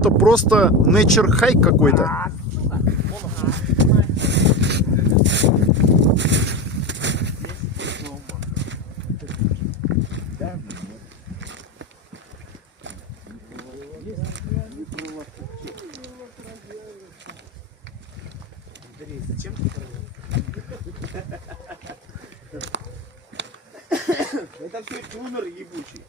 это просто nature hike какой-то. Зачем ты это все тюнер ебучий.